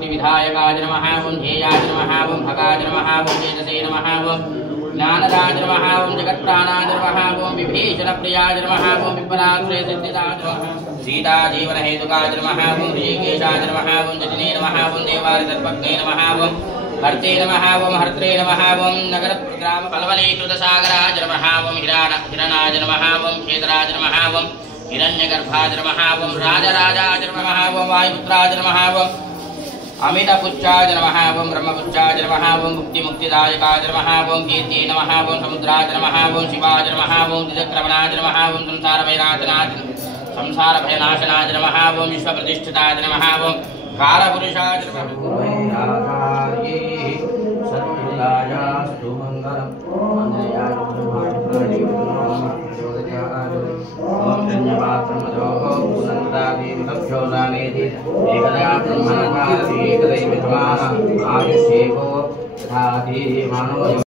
भक्तिविधायकाय नमः ओं ध्येयाय नमः ओं भगाय नमः ओं चेतसे नमः ओं ज्ञानदाय नमः ओं जगत्प्राणाय नमः ओं विभीषणप्रियाय नमः ओं विपराश्रय सिद्धिदाय नमः सीताजीवनहेतुकाय नमः ओं ऋषिकेशाय नमः ओं जटिने नमः ओं देवारिदर्पज्ञे नमः ओं हर्ते नमः ओं हर्त्रे नमः ओं नगरग्राम फलवलीकृतसागराय नमः ओं हिरणाय नमः ओं खेतराय नमः ओं हिरण्यगर्भाय नमः ओं राजराजाय नमः ओं वायुपुत्राय नमः ओं अमितपुच्छाय नमः ओं ब्रह्मपुच्छाय नमः ओं मुक्तिदायकाय नमः ओं कीर्त्यै नमः ओं समुद्राय नमः ओं शिवाय नमः ओं द्विचक्रमणाय नमः ओं संसारभयनाशनाय नमः ओं विश्वप्रतिष्ठिताय नमः ओं कालपुरुषाय नमः ओम